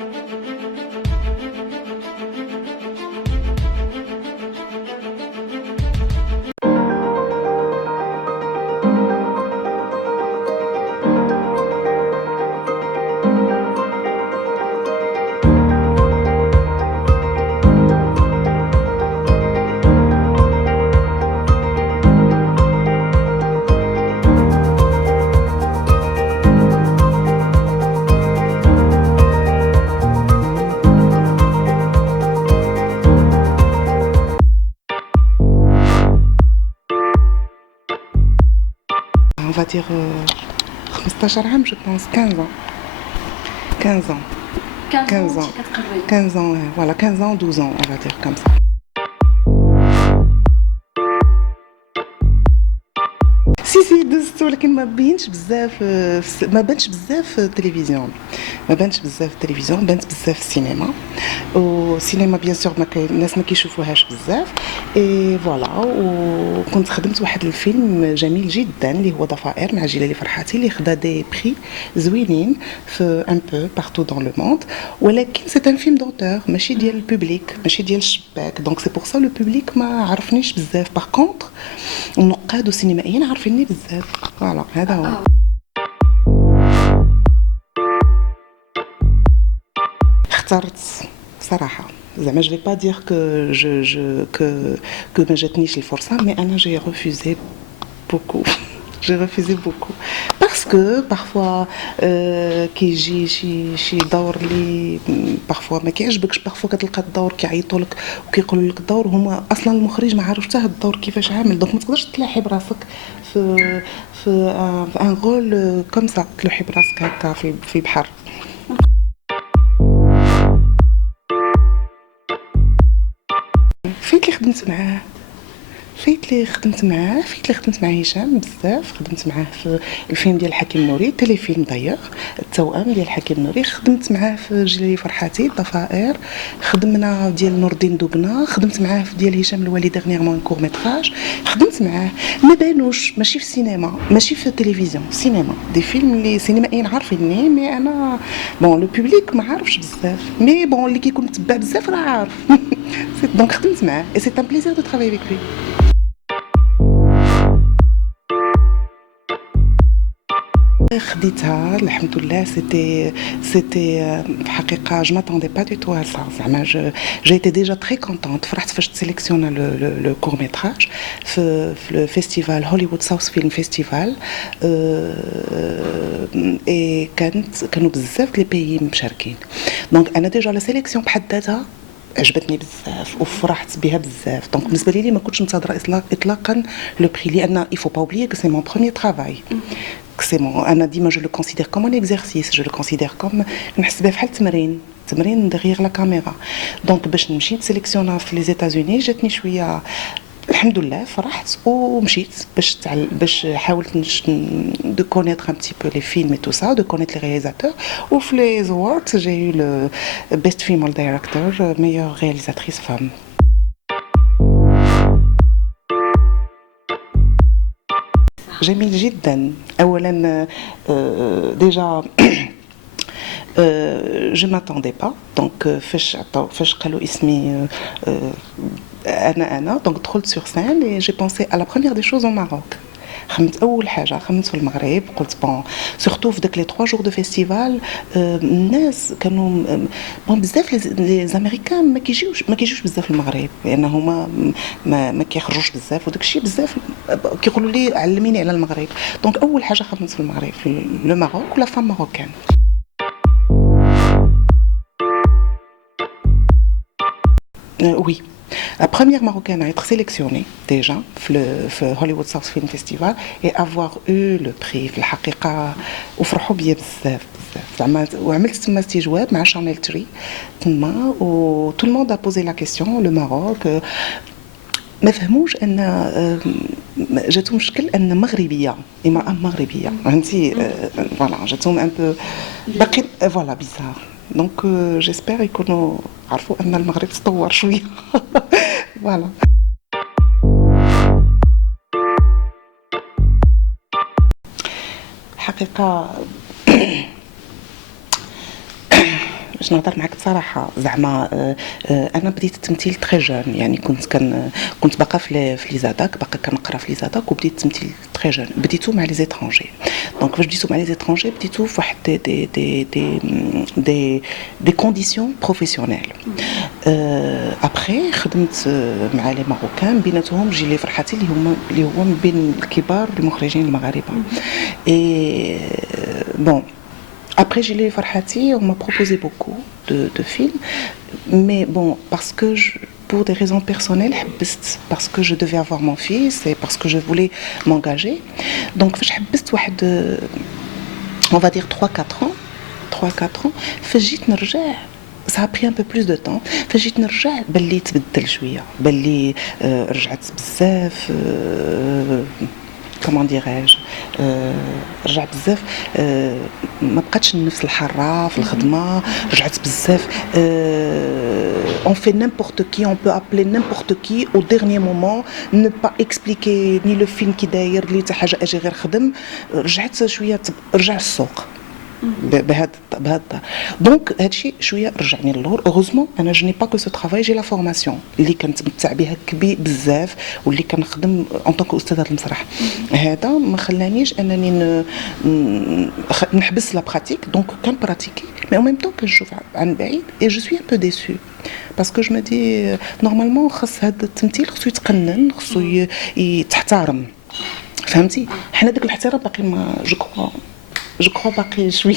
On va dire 15 عام je pense 15 ans 15 ans 15 ans 15 ans voilà 15 ans 12 ans on va dire comme ça. سي دزت ولكن ما بينش بزاف ما بانش بزاف في التلفزيون ما بانش بزاف في التلفزيون بانت بزاف في السينما والسينما بيان سور ما الناس ما كيشوفوهاش بزاف اي فوالا وكنت خدمت واحد الفيلم جميل جدا اللي هو ضفائر مع جلالي فرحاتي اللي خدا دي بري زوينين في ان بو بارتو دون لو موند ولكن سي ان فيلم دوتور ماشي ديال البوبليك ماشي ديال الشباك دونك سي بور سا لو بوبليك ما عرفنيش بزاف باغ كونطخ النقاد والسينمائيين عارفيني بزاف فوالا هذا هو. اخترت صراحة زعما جو في با دير كو كو ما جاتنيش الفرصة مي انا جي ريفوزي بوكو j'ai refusé beaucoup parce que parfois كيجي شي دور اللي parfois ما كيعجبكش parfois كتلقى الدور كيعيطوا لك وكيقولوا لك الدور هما اصلا المخرج ما عارف حتى هاد الدور كيفاش عامل دونك ما تقدرش تلاحي براسك في ان رول كوم سا تلوحي براسك هكا في البحر. فين اللي خدمت معاه فايت اللي خدمت مع هشام بزاف خدمت معاه في الفيلم ديال حكيم نوري تيلي فيلم دايوغ التوأم ديال حكيم نوري خدمت معاه في جلالي فرحاتي الضفائر خدمنا ديال نور الدين دوبنا خدمت معاه في ديال هشام الوالي ديغنيغمون كور ميتراج خدمت معاه ما بانوش ماشي في السينما ماشي في التلفزيون سينما دي فيلم اللي سينمائيين عارفيني مي انا بون لو بوبليك ما عارفش بزاف مي بون اللي كيكون متبع بزاف راه عارف دونك خدمت معاه اي سي ان بليزير دو ترافاي افيك لوي. خديتها الحمد لله سيتي في الحقيقه جو ماتوندي با دو تو سا زعما جي ايتي ديجا تري كونطونت فرحت فاش تسيليكسيونا لو كور ميتراج في الفيستيفال هوليوود ساوث فيلم فيستيفال اي كانوا بزاف لي بيي مشاركين دونك انا ديجا لا سيليكسيون بحد ذاتها عجبتني بزاف وفرحت بها بزاف دونك بالنسبه لي ما كنتش منتظره اطلاقا لو بري لان il faut pas oublier que c'est mon premier travail c'est bon انا ديما جو لو كونسيدير كوم ان اكزرسيس جو لو كونسيدير كوم نحس بها بحال تمرين دغيغ لا كاميرا دونك باش نمشي نسيليكسيونا في لي زيتازوني جاتني شويه الحمد لله فرحت ومشيت باش حاولت دو كونيتر ان بتي بو لي فيلم اي تو سا دو كونيتر لي رياليزاتور وفي لي زوردز جي يو لو بيست فيميل دايركتور ميور رياليزاتريس فام. جميل جدا اولا ديجا je m'attendais pas donc فاش قالوا اسمي انا donc دخلت sur scène et j'ai pensé à la première des choses au Maroc خممت اول حاجه خممت في المغرب قلت بون سورتو في داك لي 3 جور دو فيستيفال الناس كانوا بون بزاف لي زاميريكان ما كيجيوش بزاف في المغرب لان هما ما كيخرجوش بزاف وداك الشيء بزاف كيقولوا لي علميني على المغرب دونك اول حاجه خممت في المغرب في لو ماروك ولا فام ماروكان. Oui. La première marocaine à être sélectionnée déjà في Hollywood South Film Festival et avoir eu le prix في الحقيقة وفرحوا بيا بزاف زعما وعملت تما استجواب مع شانيل تري تما و tout le monde a posé la question le Maroc ما فهموش ان جاتهم مشكل ان مغربيه امراه مغربيه فهمتي فوالا جاتهم ان بو باقي فوالا بيزار دونك جيسبر يكونوا عرفوا ان المغرب تطور شويه فوالا. الحقيقه باش نهضر معاك بصراحه زعما انا بديت التمثيل تري جون، يعني كنت باقا في ليزاداك، باقا كنقرا في ليزاداك، وبديت التمثيل تري جون. بديتو مع لي زيترونجي. دونك فاش بديتو مع لي زيترونجي بديتو في واحد دي كونديسيون بروفيسيونيل. ابخي خدمت مع لي ماروكان، بيناتهم جيلي فرحاتي اللي هو من بين الكبار المخرجين المغاربه. اي بون après Gilles Farhati, on m'a proposé beaucoup de films, mais bon, parce que pour des raisons personnelles, parce que je devais avoir mon fils et parce que je voulais m'engager. Donc, on va dire 3-4 ans, فجيت نرجع. Ça a pris un peu plus de temps. فجيت نرجع بلي تبدل شويه، بلي رجعت بزاف كمان ديراج، رجع بزاف، ما بقاتش نفس الحرة في الخدمة، رجعت بزاف. on fait n'importe qui, on peut appeler n'importe qui au dernier moment, ne pas expliquer ni le film qui داير لي حتى حاجة، اجي غير خدم. رجعت شوية، رجع السوق بهذا. دونك هادشي شويه رجعني للور. اوغوزمون انا جو ني با كو سو ترافاي، جي لا فورماسيون اللي كنتمتع بها كبير بزاف، واللي كنخدم اون طونك استاذه المسرح. هذا ما خلانيش انني نحبس لا براتيك. دونك كان براتيكي مي او ميم طون كنشوف عن بعيد اي جو سوي ان بو ديسو، باسكو جو مي دي نورمالمون خاص هذا التمثيل خصو يتقنن، خصو يتحترم، فهمتي؟ حنا داك الاحترام باقي ما je crois باقي شويه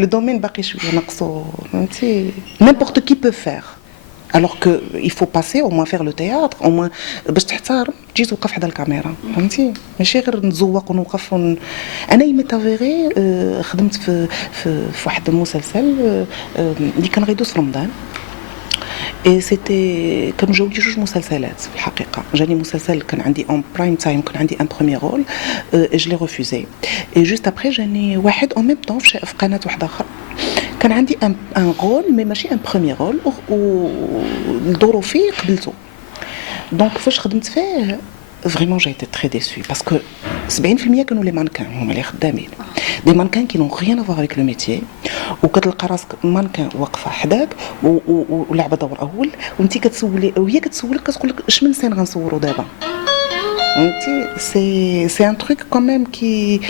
le domaine باقي شويه ناقصو، فهمتي؟ n'importe qui peut faire alors que il faut passer au moins faire le théâtre au moins باش تحترم تجي توقف حدا الكاميرا، فهمتي؟ ماشي غير نتزوق ونوقف انا ميتافيري خدمت في واحد المسلسل اللي كان غيدوز في رمضان. اي سيتي كانوا جاوني جوج مسلسلات في الحقيقه. جاني مسلسل كان عندي اون برايم تايم، كان عندي ان بروميير رول، جو لي ريفوزي. اي جوست ابري جاني واحد اون ميم طون في قناه واحده اخرى، كان عندي ان رول مي ماشي ان بروميير رول، ودورو فيه قبلته. دونك فاش خدمت فيه فريمون جاي تي تري ديسو، باسكو 70% كانوا لي مانكان هما اللي خدامين، دي مانكان كي نون غيان افوار افيك لو ميتيي، وكتلقى راسك مانكان واقفه حداك ولعبه دور اول، وانت كتسولي وهي كتسولك كتقول لك اش من سين غنصوروا دابا، فهمتي؟ سي ان تروك كوميم كي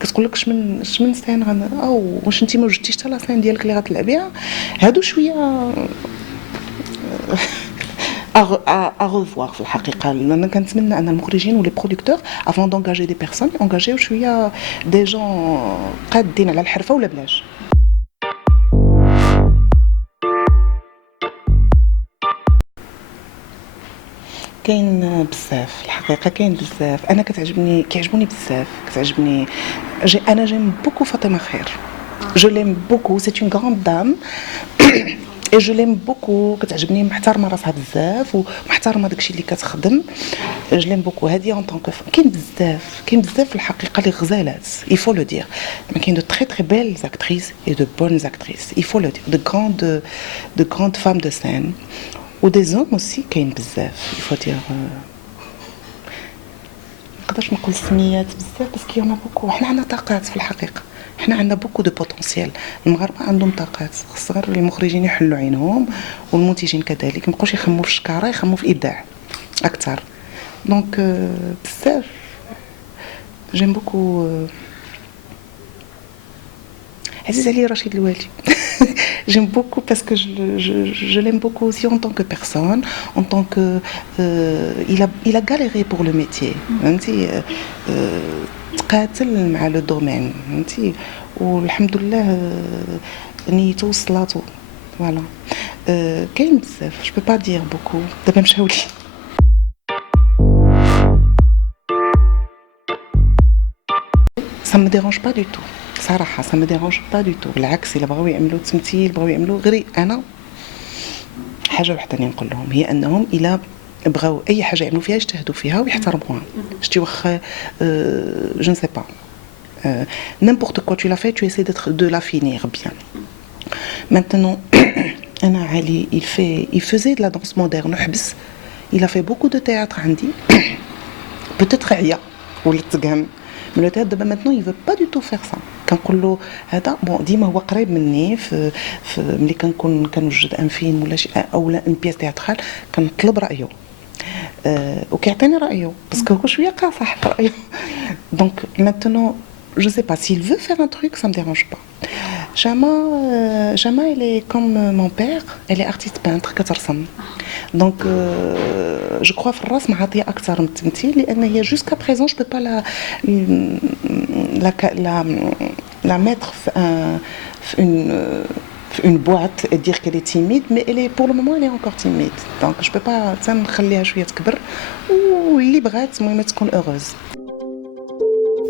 كتقول لك اش من سين او واش انت ما وجدتيش حتى لا سين ديالك اللي غتلعبيها. هادو شويه à revoir في الحقيقة. أنا كنتمنى أن المخرجين ولي برودكتور avant d'engager des personnes ينجاجيو شوية دي جون قادين على الحرفة ولا بلاش. كاين بزاف الحقيقة، كاين بزاف. أنا كيعجبوني بزاف، أنا جيم بوكو فاطمة خير. Je l'aime beaucoup, c'est une grande dame et je l'aime beaucoup. كتعجبني، محترمه راسها بزاف ومحترمه داكشي اللي كتخدم. je l'aime beaucoup. هذه en tant que كاين بزاف في الحقيقه اللي غزالات، il faut le dire. mais كاين de très très belles actrices et de bonnes actrices, il faut le dire, de grandes femmes de scène ou des hommes aussi كاين بزاف، il faut dire. نقدرش نقول سميات بزاف باسكو يونا بوكو. حنا عندنا طاقات في الحقيقه، حنا عندنا بوكو دو بوتونسيال. المغاربه عندهم طاقات، خص غير المخرجين يحلوا عينهم والمنتجين كذلك، مابقاوش يخموا في الشكاره، يخموا في الابداع اكثر. دونك بزاف جيم بوكو. عزيز علي رشيد الوالي. J'aime beaucoup parce que je l'aime beaucoup aussi en tant que personne, en tant que il a galéré pour le métier, فهمتي؟ تقاتل مع لو دومين، فهمتي؟ والحمد لله نيته وصلاتو. فوالا كاين بزاف، je peux pas dire beaucoup. دابا مشاولي. Ça me dérange pas du tout. صراحة ça me dérange pas du tout. بالعكس إلا بغاو يعملوا تمثيل، بغاو يعملوا غير أنا حاجة وحدة اللي نقول لهم، هي أنهم إلا بغاو أي حاجة يعملوا فيها يجتهدوا فيها ويحترموها. شتي واخا je ne sais pas n'importe quoi tu l'as fait, tu essaies de la finir bien. Maintenant أنا علي il faisait de la danse moderne وحبس. il a fait beaucoup de théâtre عندي. peut-être عيا ولا تقام. Mais le théâtre de maintenant, il veut pas du tout faire ça. كنقول له هذا بون ديما هو قريب مني في ملي كنوجد ان فيلم ولا شي اولا ان بيس تياترال كنطلب رايه وكيعطيني رايه باسكو هو شويه قاصح في رايه دونك maintenant je sais pas s'il veut faire un truc ça me dérange pas. Jama elle est comme mon père, elle est artiste peintre كترسم donc je crois في الراس معطيه اكثر من التمثيل لان هي jusqu'à présent je peux pas la mettre une boîte et dire qu'elle est timide mais pour le moment elle est encore timide donc je peux pas نخليها شويه تكبر واللي بغات المهم تكون heureuse.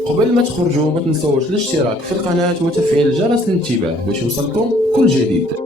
قبل ما تخرجوا ما تنسوش الاشتراك في القناة وتفعيل جرس الانتباه باش يوصلكم كل جديد.